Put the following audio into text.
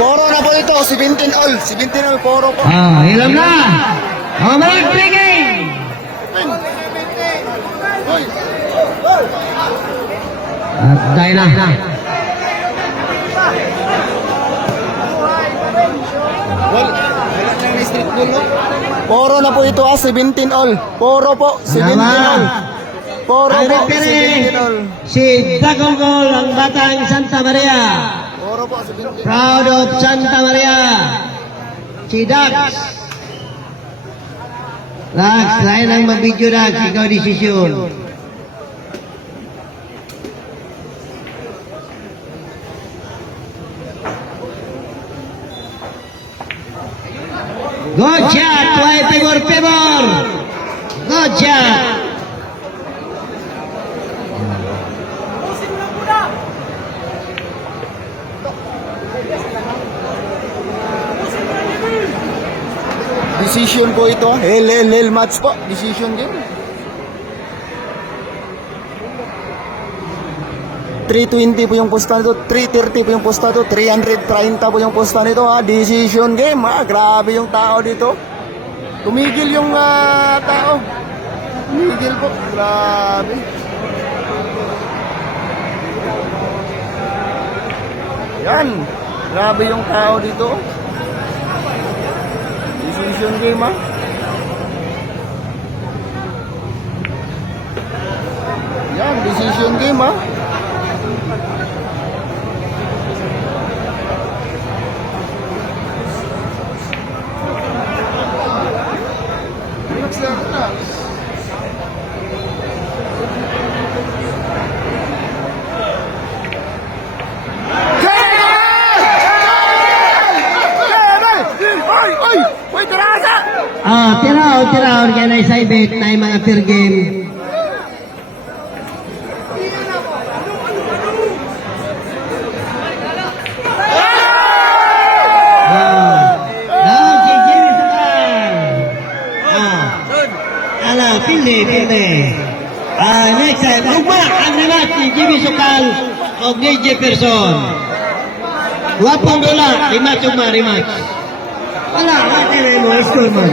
Poro na po ito, 17 all. 17 all, poro po. Hilam na. Mga breaking. Hoy. At dahil na. Poro na po ito 17 all. Poro po, 17 all. Poro Ang po, referee, 17 all. si Dagongol ng Batang Santa Maria. Poro po, 17. Proud of Santa Maria. Si Dax. Dax, lain ang mag-video Dax. Ikaw desisyon. Good shot. Why favor. Good shot. Decision po ito. LLL match po. Decision game. 320 po yung posta nito. 330 po yung posta nito. 330 po yung posta nito. Decision game. Grabe yung tao dito. Tumigil yung tao. Tumigil po. Grabe. Yan. Grabe yung tao dito. Decision game Yan, decision game Relax lang, relax. Tira, organize ay bet na yung mga fair game. Si Jimmy Sukal. Pilih. Next time, ugma ang rematch ni Jimmy Sukal o ni Jefferson. Wapong dola, rematch. Wala, mo, score man.